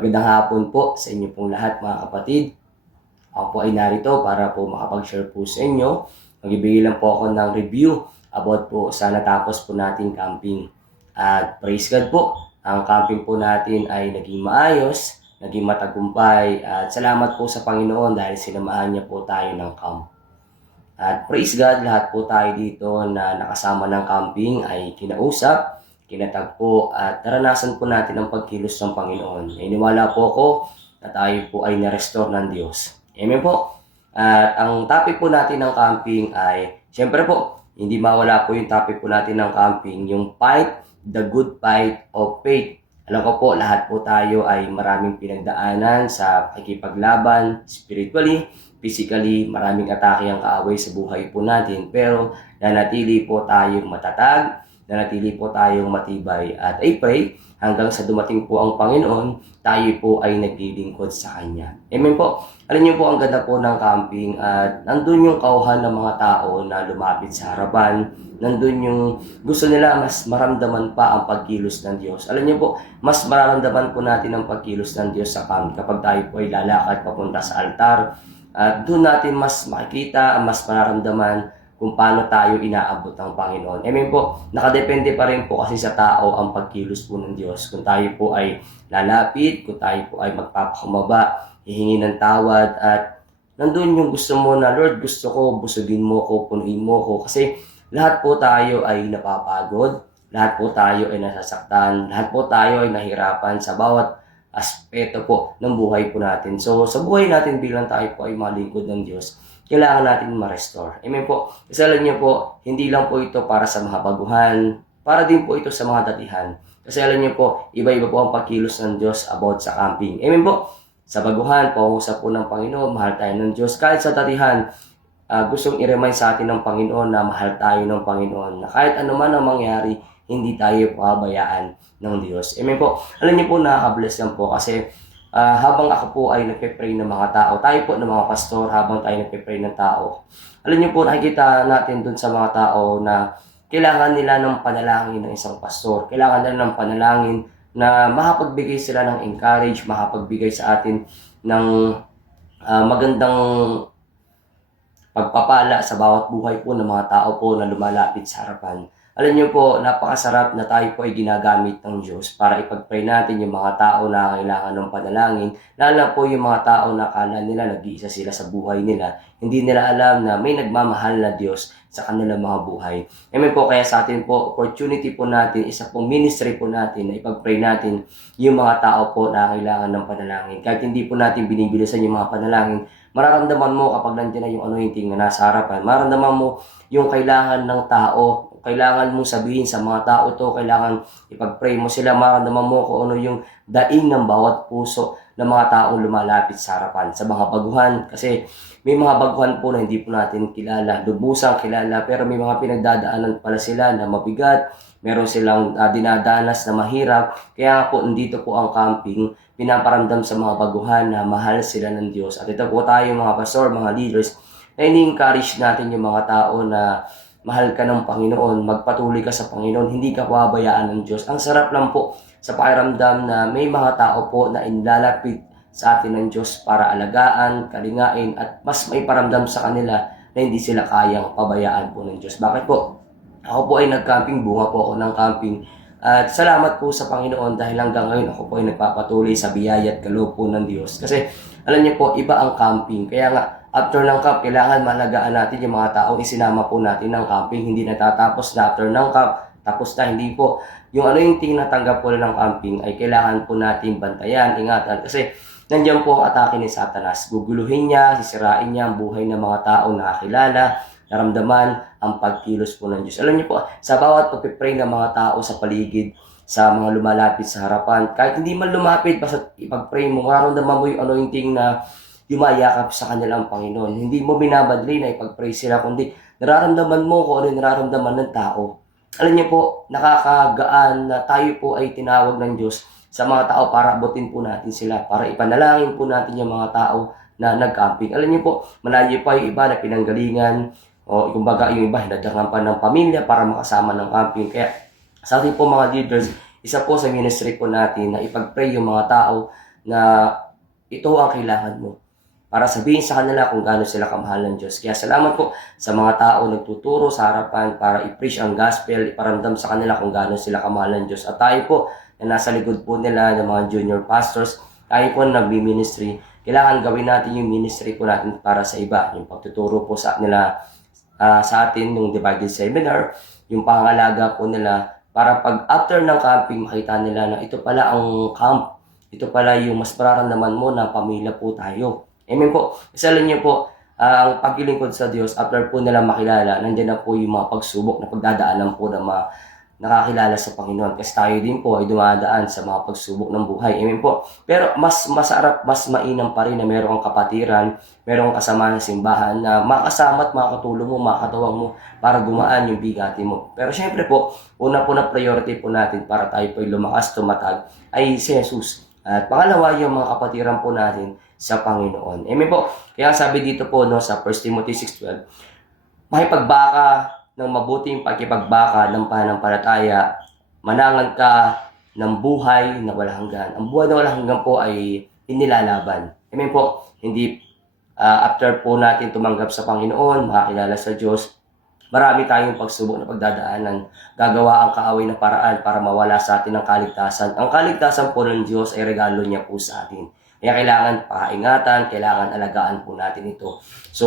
Magandang hapon po sa inyo pong lahat mga kapatid. Ako po ay narito para po makapag-share po sa inyo. Magbibigay lang po ako ng review about po sa natapos po nating camping. At praise God po, ang camping po natin ay naging maayos, naging matagumpay. At salamat po sa Panginoon dahil sinamahan niya po tayo ng camp. At praise God, lahat po tayo dito na nakasama ng camping ay kinausap, kinatagpo at naranasan po natin ang pagkilos ng Panginoon. Naniniwala po ako na tayo po ay na-restore ng Diyos. Amen po. At ang topic po natin ng camping ay, syempre po, hindi mawala po yung topic po natin ng camping, yung fight, the good fight of faith. Alam ko po, lahat po tayo ay maraming pinagdaanan sa pakikipaglaban, spiritually, physically, maraming atake ang kaaway sa buhay po natin. Pero nanatili po tayong matatag, nanatili po tayong matibay. At I pray, hanggang sa dumating po ang Panginoon, tayo po ay naglilingkod sa Kanya. Amen po. Alam niyo po, ang ganda po ng camping at nandun yung kauhan ng mga tao na lumapit sa harapan. Nandun yung gusto nila mas maramdaman pa ang pagkilos ng Diyos. Alam niyo po, mas mararamdaman po natin ang pagkilos ng Diyos sa camp kapag tayo po ay lalakad papunta sa altar. At doon natin mas makikita, mas mararamdaman kung paano tayo inaabot ng Panginoon. Amen po. Nakadepende pa rin po kasi sa tao ang pagkilos po ng Diyos. Kung tayo po ay lalapit, kung tayo po ay magpapakumbaba, hihingi ng tawad, at nandun yung gusto mo na, Lord, gusto ko, busugin mo ko, punuin mo ko. Kasi lahat po tayo ay napapagod, lahat po tayo ay nasasaktan, lahat po tayo ay nahirapan sa bawat aspeto po ng buhay po natin. So, sa buhay natin bilang tayo po ay mga lingkod ng Diyos, kailangan natin ma-restore. Amen po. Kasi alam niyo po, hindi lang po ito para sa mga baguhan, para din po ito sa mga datihan. Kasi alam niyo po, iba-iba po ang pagkilos ng Diyos about sa camping. Amen po. Sa baguhan, pausap po ng Panginoon, mahal tayo ng Diyos. Kahit sa datihan, gustong i-remind sa atin ng Panginoon na mahal tayo ng Panginoon. Na kahit ano man ang mangyari, hindi tayo pabayaan ng Diyos. Amen po. Alam niyo po, nakaka-bless lang po kasi habang ako po ay nagpe-pray ng mga tao, tayo po ng mga pastor, habang tayo nagpe-pray ng tao, alam niyo po, nakikita natin dun sa mga tao na kailangan nila ng panalangin ng isang pastor. Kailangan nila ng panalangin na makapagbigay sila ng encourage, makapagbigay sa atin ng magandang pagpapala sa bawat buhay po ng mga tao po na lumalapit sa harapan. Alam niyo po, napakasarap na tayo po ay ginagamit ng Diyos para ipag-pray natin yung mga tao na kailangan ng panalangin. Lalo po yung mga tao na akala nila nag-iisa sila sa buhay nila. Hindi nila alam na may nagmamahal na Diyos sa kanilang mga buhay. Amen po, kaya sa atin po, opportunity po natin, isa pong ministry po natin na ipag-pray natin yung mga tao po na kailangan ng panalangin. Kahit hindi po natin binibilisan yung mga panalangin, mararamdaman mo kapag nandiyan na yung anointing na nasa harapan. Mararamdaman mo yung kailangan ng tao, kailangan mong sabihin sa mga tao to, kailangan ipag-pray mo sila, mararamdaman mo kung ano yung daing ng bawat puso ng mga taong lumalapit sa harapan, sa mga baguhan. Kasi may mga baguhan po na hindi po natin kilala, lubusang kilala, pero may mga pinagdadaanan pala sila na mabigat, meron silang dinadanas na mahirap. Kaya po, nandito po ang camping, pinaparamdam sa mga baguhan na mahal sila ng Diyos. At ito po tayo mga pastor, mga leaders, na ini-encourage natin yung mga tao na mahal ka ng Panginoon, magpatuloy ka sa Panginoon, hindi ka pababayaan ng Diyos. Ang sarap lang po sa pakiramdam na may mga tao po na inlalapit sa atin ng Diyos para alagaan, kalingain, at mas may paramdam sa kanila na hindi sila kayang pabayaan po ng Diyos. Bakit po? Ako po ay nag-camping, bunga po ako ng camping. At salamat po sa Panginoon dahil hanggang ngayon ako po ay nagpapatuloy sa biyaya at kaloob po ng Diyos. Kasi alam niyo po, iba ang camping. Kaya nga, after ng camp, kailangan malagaan natin yung mga taong isinama po natin ng camping. Hindi natatapos na after ng camp, tapos na, hindi po. Yung ano yung tinatanggap po ng camping ay kailangan po natin bantayan, ingatan. Kasi nandiyan po ang atake ni Satanas. Guguluhin niya, sisirain niya ang buhay ng mga taong nakakilala, naramdaman ang pagkilos po ng Diyos. Alam niyo po, sa bawat pagpipray ng mga tao sa paligid, sa mga lumalapit sa harapan, kahit hindi man lumapit, basta ipag-pray mo, maramdaman mo yung anointing na yumayakap sa kanilang Panginoon. Hindi mo binabadli na ipag-pray sila, kundi nararamdaman mo kung ano yung nararamdaman ng tao. Alam niyo po, nakakagaan na tayo po ay tinawag ng Diyos sa mga tao para abutin po natin sila, para ipanalangin po natin yung mga tao na nag-camping. Alam niyo po, malayo pa yung iba na pinanggalingan, o kumbaga yung iba, hinadangan pa ng pamilya para makasama ng camping. Kaya sa ating po mga leaders, isa po sa ministry po natin na ipag-pray yung mga tao na ito ang kailangan mo para sabihin sa kanila kung gaano sila kamahal ng Diyos. Kaya salamat po sa mga tao nagtuturo sa harapan para i-preach ang gospel, iparamdam sa kanila kung gaano sila kamahal ng Diyos. At tayo po na nasa likod po nila ng mga junior pastors, tayo po nagbi-ministry, kailangan gawin natin yung ministry po natin para sa iba. Yung pagtuturo po sa nila sa atin, yung divided seminar, yung pangalaga po nila, para pag after ng camping, makita nila na ito pala ang camp, ito pala yung mas mararamdaman mo na pamilya po tayo. Amen po. Isa lang niyo po, ang paglilingkod sa Diyos, after po nila makilala, nandiyan na po yung mga pagsubok na pagdadaanan po ng mga nakakilala sa Panginoon. Kasi tayo din po ay dumadaan sa mga pagsubok ng buhay. Amen po. Pero mas masarap, mas mainam pa rin na meron kang kapatiran, meron kang kasama ng simbahan na makasama at makakatulong mo, makakatawang mo para gumaan yung bigati mo. Pero syempre po, una po na priority po natin para tayo po ay lumakas, tumatag, ay si Jesus. At pangalawa, yung mga kapatiran po natin sa Panginoon. Amen po. Kaya sabi dito po no, sa 1 Timothy 6:12, makipagbaka ng mabuting pagkipagbaka ng pananampalataya, manangan ka ng buhay na walang hanggan. Ang buhay na walang hanggan po ay inilalaban. Amen po. Hindi after po natin tumanggap sa Panginoon, makakilala sa Diyos, marami tayong pagsubok na pagdadaanan. Gagawa ang kaaway na paraan para mawala sa atin ang kaligtasan. Ang kaligtasan po ng Diyos ay regalo niya po sa atin. Kaya kailangan paingatan, kailangan alagaan po natin ito. So,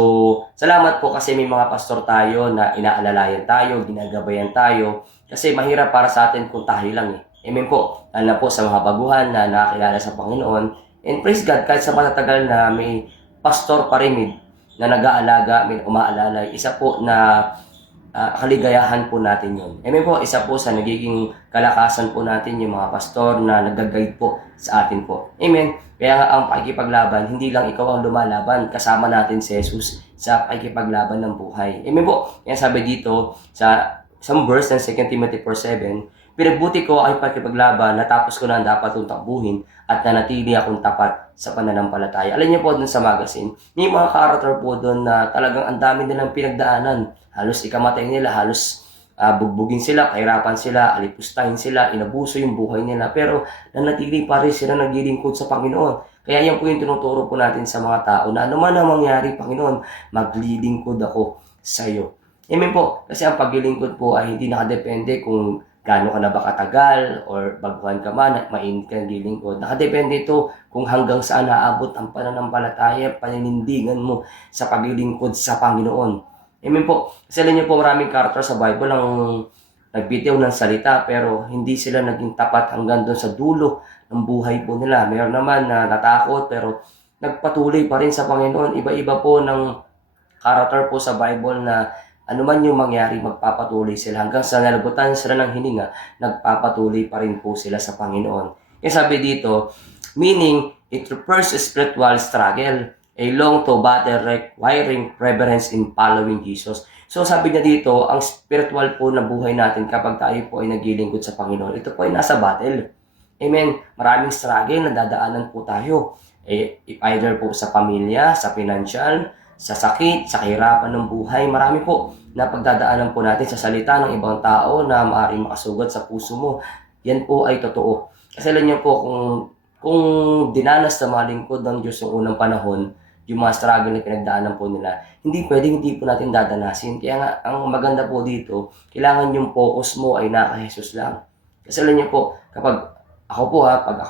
salamat po kasi may mga pastor tayo na inaalalayan tayo, ginagabayan tayo. Kasi mahirap para sa atin kung tayo lang eh. Amen po. Lalo po sa mga baguhan na nakakilala sa Panginoon. And praise God, kahit sa matatagal na may pastor pa rin na nag-aalaga, may umaalala, isa po na kaligayahan po natin yun. Amen po, isa po sa nagiging kalakasan po natin yung mga pastor na nag-guide po sa atin po. Amen. Kaya nga ang pakikipaglaban, hindi lang ikaw ang lumalaban, kasama natin si Jesus sa pakikipaglaban ng buhay. Amen po. Yan sabi dito sa some verse ng 2 Timothy 4:7, pinagbuti ko ay pakikipaglaban, natapos ko na ang dapat kong takbuhin at nanatili akong tapat sa pananampalataya. Alam niyo po dun sa magazine, may mga character po dun na talagang ang dami nilang pinagdaanan. Halos ikamatay nila, halos bugbugin sila, kahirapan sila, alipustahin sila, inabuso yung buhay nila, pero nanatili pa rin sila naglilingkod sa Panginoon. Kaya yan po yung tinuturo po natin sa mga tao na ano man ang mangyari, Panginoon, maglilingkod ako sa iyo. Amen po. Kasi ang paglilingkod po ay hindi nakadepende kung gaano ka na ba katagal or baguhan ka man at mainit ka naglilingkod. Nakadepende ito kung hanggang saan naabot ang pananampalataya, paninindigan mo sa paglilingkod sa Panginoon. Amen po. Kasi alam niyo po, maraming karakter sa Bible ang nagbitiw ng salita pero hindi sila naging tapat hanggang doon sa dulo ng buhay po nila. Mayroon naman na natakot pero nagpatuloy pa rin sa Panginoon. Iba-iba po ng karakter po sa Bible na anuman yung mangyari, magpapatuloy sila. Hanggang sa nalabutan sila ng hininga, nagpapatuloy pa rin po sila sa Panginoon. Kaya sabi dito, meaning, it refers to spiritual struggle, a long to battle requiring reverence in following Jesus. So sabi niya dito, ang spiritual po na buhay natin kapag tayo po ay naglilingkod sa Panginoon, ito po ay nasa battle. Amen. Maraming struggle na dadaanan po tayo. Either po sa pamilya, sa financial, sa sakit, sa kahirapan ng buhay. Marami po na pagdadaanan po natin sa salita ng ibang tao na maaaring makasugat sa puso mo. Yan po ay totoo. Kasi alam niyo po, kung dinanas sa mga lingkod ng Diyos yung unang panahon, yung mga struggle na pinagdaanan po nila, hindi po natin dadanasin. Kaya nga, ang maganda po dito, kailangan yung focus mo ay naka Jesus lang. Kasi alam niyo po, pag ako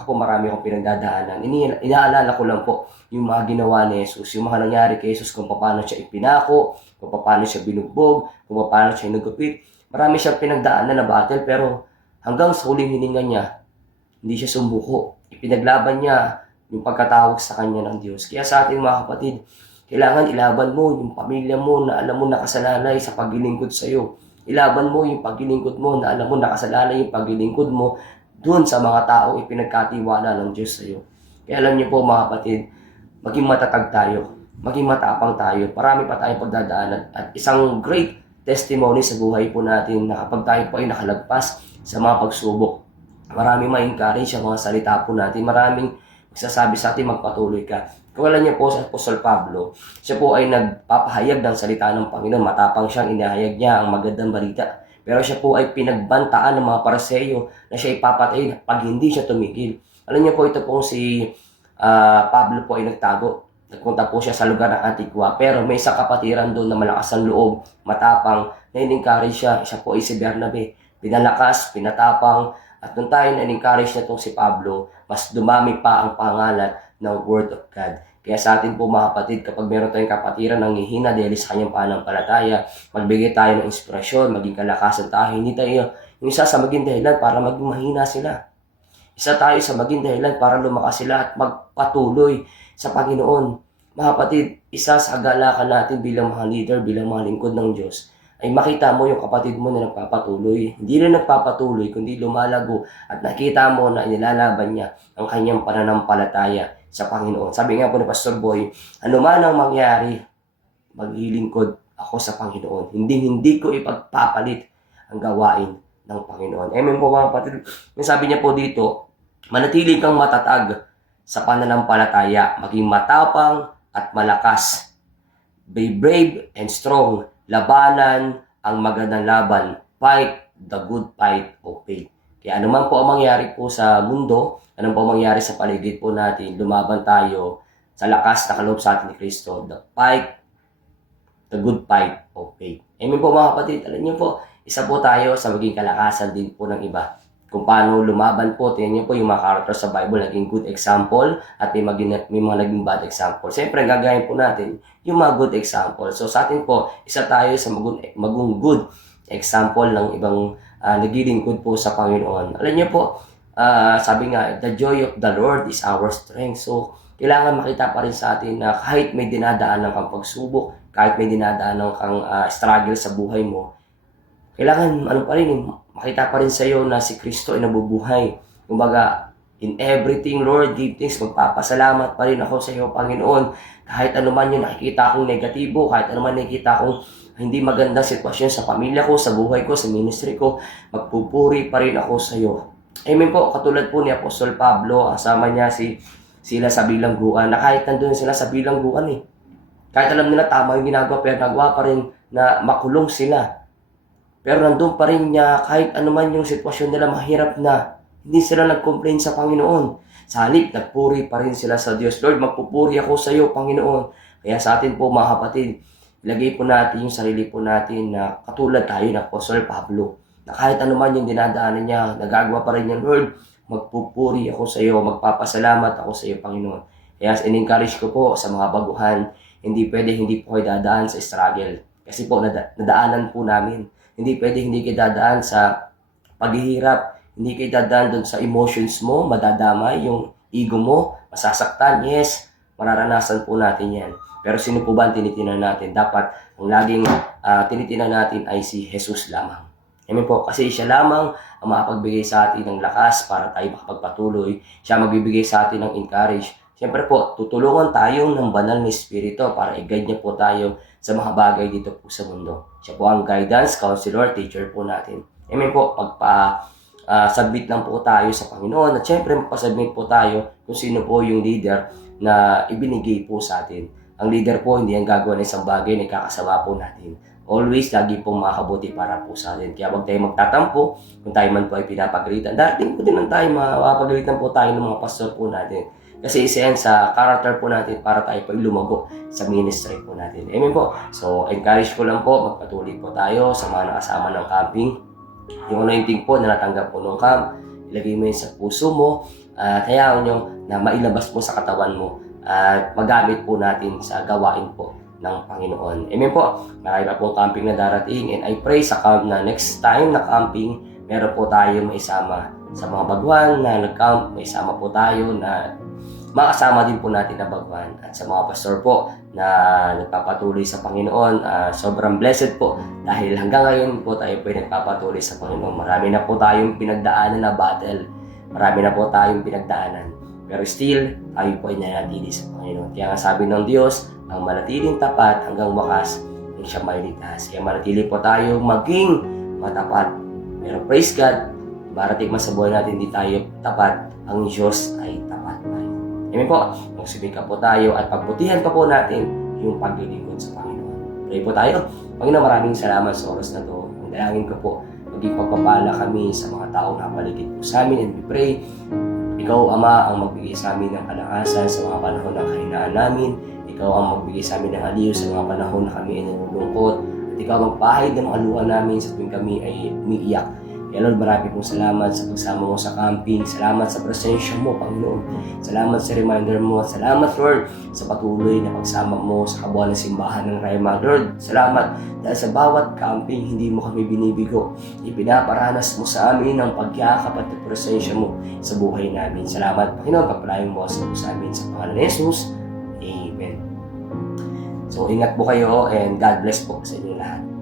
po marami akong pinagdadaanan, inaalala ko lang po yung mga ginawa ni Jesus, yung mga nangyari kay Jesus, kung paano siya ipinako, kung paano siya binugbog, kung paano siya nagupit. Marami siyang pinagdaanan na battle, pero hanggang sa huling hininga niya, hindi siya sumuko. Ipinaglaban niya yung pagkatawag sa kanya ng Diyos. Kaya sa ating mga kapatid, kailangan ilaban mo yung pamilya mo na alam mo nakasalalay sa paglilingkod sa iyo. Ilaban mo yung paglilingkod mo na alam mo nakasalalay yung paglilingkod mo doon sa mga tao ipinagkatiwala ng Diyos sa iyo. Kaya alam niyo po mga kapatid, maging matatag tayo, maging matapang tayo. Marami pa tayong pagdadaanan at isang great testimony sa buhay po natin na kapag tayo po ay nakalagpas sa mga pagsubok, maraming ma-encourage sa mga salita po natin, maraming magsasabi sa atin magpatuloy ka. Kung alam niyo po sa Apostol Pablo, siya po ay nagpapahayag ng salita ng Panginoon. Matapang siyang inahayag niya ang magandang balita. Pero siya po ay pinagbantaan ng mga Pariseo na siya ipapatay pag hindi siya tumigil. Alam niyo po ito pong si Pablo po ay nagtago. Nagpunta po siya sa lugar ng Antigua. Pero may isang kapatiran doon na malakas ang loob, matapang, na in-encourage siya. Siya po ay si Bernabe. Pinalakas, pinatapang, at nung tayo na-encourage na itong si Pablo, mas dumami pa ang pangalan ng Word of God. Kaya sa atin po mga kapatid, kapag meron tayong kapatiran ng hihina dahil sa kanyang pananampalataya, magbigay tayo ng inspirasyon, maging kalakasan tayo. Hindi tayo yung isa sa maging dahilan para maging mahina sila. Isa tayo sa maging dahilan para lumakas sila at magpatuloy sa Panginoon. Mga kapatid, isa sa galakan natin bilang mga leader, bilang mga lingkod ng Diyos, ay makita mo yung kapatid mo na nagpapatuloy. Hindi na nagpapatuloy, kundi lumalago at nakita mo na inilalaban niya ang kanyang pananampalataya sa Panginoon. Sabi nga po ni Pastor Boy, ano man ang mangyari, maglilingkod ako sa Panginoon. Hindi ko ipagpapalit ang gawain ng Panginoon. Amen po mga kapatid. Sabi niya po dito, manatili kang matatag sa pananampalataya, maging matapang at malakas. Be brave and strong. Labanan ang magandang laban. Fight the good fight of faith. Kaya anuman po ang mangyari po sa mundo, anong po ang mangyari sa paligid po natin, lumaban tayo sa lakas na kaloob sa atin ni Kristo. The good fight of faith. Amen po mga kapatid. Alam niyo po, isa po tayo sa maging kalakasan din po ng iba. Kung paano lumaban po, tingnan niyo po yung mga character sa Bible, naging good example at may mga naging bad example. Siyempre, gagawin po natin yung mga good example. So sa atin po, isa tayo sa maging good example ng ibang naglilingkod po sa Panginoon. Alam niyo po, sabi nga, the joy of the Lord is our strength. So, kailangan makita pa rin sa atin na kahit may dinadaan kang pagsubok, kahit may dinadaan kang struggle sa buhay mo, kailangan pa rin, makita pa rin sa iyo na si Kristo ay nabubuhay. Kumbaga, in everything, Lord, give thanks, magpapasalamat pa rin ako sa iyo, Panginoon. Kahit ano man yung nakikita kong negatibo, kahit ano man nakikita kong hindi magandang sitwasyon sa pamilya ko, sa buhay ko, sa ministry ko, magpupuri pa rin ako sa iyo. Amen po, katulad po ni Apostol Pablo, kasama niya sila sa bilangguan, na kahit nandun sila sa bilangguan kahit alam nila tama yung ginagawa, pero nagawa pa rin na makulong sila. Pero nandun pa rin niya, kahit anuman yung sitwasyon nila, mahirap na, hindi sila nag-complain sa Panginoon. Sa halip, nagpuri pa rin sila sa Diyos. Lord, magpupuri ako sa iyo, Panginoon. Kaya sa atin po mga kapatid, ilagay po natin yung sarili po natin na katulad tayo ng Apostol Pablo. Na kahit anuman yung dinadaanan niya, nagagawa pa rin niya, Lord, magpupuri ako sa iyo, magpapasalamat ako sa iyo, Panginoon. Kaya in-encourage ko po sa mga baguhan, hindi po kayo dadaan sa struggle. Kasi po, nadaanan po namin. Hindi kayo dadaan sa paghihirap. Hindi kayo dadaan doon sa emotions mo, madadamay yung ego mo, masasaktan. Yes, mararanasan po natin yan. Pero sino po ba ang tinitinan natin? Dapat ang laging tinitinan natin ay si Jesus lamang. Amen po, kasi siya lamang ang makapagbigay sa atin ng lakas para tayo makapagpatuloy. Siya magbibigay sa atin ng encourage. Siyempre po, tutulungan tayo ng banal na Espiritu para i-guide niya po tayo sa mga bagay dito po sa mundo. Siya po ang guidance, counselor, teacher po natin. Amen po, submit lang po tayo sa Panginoon at syempre magpasubmit po tayo kung sino po yung leader na ibinigay po sa atin. Ang leader po, hindi ang gagawa ng isang bagay na ikakasama po natin. Always, lagi pong makabuti para po sa atin. Kaya huwag tayo magtatampo kung tayo man po ay pinapagalitan. Darating po din ang tayo, mapagalitan po tayo ng mga pastor po natin. Kasi isa yan sa character po natin para tayo po lumago sa ministry po natin. Amen po. So, encourage ko lang po, magpatuloy po tayo sa mga nakasama ng camping. Yung anointing po na natanggap po ng camp, ilagay mo yun sa puso mo, at hayaan nyo na mailabas mo sa katawan mo at magamit po natin sa gawain po ng Panginoon. Amen po. Marami pa pong camping na darating and I pray sa camp na next time na camping, meron po tayo maisama sa mga baguhan na nag-camp, maisama po tayo na makasama din po natin na baguhan at sa mga pastor po na nagpapatuloy sa Panginoon. Sobrang blessed po dahil hanggang ngayon po tayo po nagpapatuloy sa Panginoon. Marami na po tayong pinagdaanan na battle. Marami na po tayong pinagdaanan. Pero still, tayo po ay nanatili sa Panginoon. Kaya nga sabi ng Diyos, ang manatiling tapat hanggang wakas, hindi siya maliligtas. Kaya manatili po tayo maging matapat. Pero praise God, barating man sa buhay natin hindi tayo tapat, ang Diyos ay tapat pa rin. Amen po, magsumika po tayo at pagbutihan pa po natin yung paglilingkod sa Panginoon. Pray po tayo. Panginoon, maraming salamat sa oras na to. Ang dalangin ko po, maging pagpapala kami sa mga taong napaligid po sa amin and we pray Ikaw, Ama, ang magbigay sa amin ng kalakasan sa mga panahon ng kahinaan namin. Ikaw ang magbigay sa amin ng aliw sa mga panahon na kami ay nalulungkot. At ikaw ang magpahid ng mga luha namin sa tuwing kami ay umiiyak. Kaya Lord, marami pong salamat sa pagsama mo sa camping. Salamat sa presensya mo, Panginoon. Salamat sa reminder mo. Salamat, Lord, sa patuloy na pagsama mo sa kabuuan ng simbahan ng Rayma. Lord, salamat dahil sa bawat camping, hindi mo kami binibigo. Ipinaparanas mo sa amin ang pagyakap at presensya mo sa buhay namin. Salamat, Panginoon. Pagpalain mo sa amin sa pangalan ni Jesus. Amen. So, ingat po kayo and God bless po sa inyo lahat.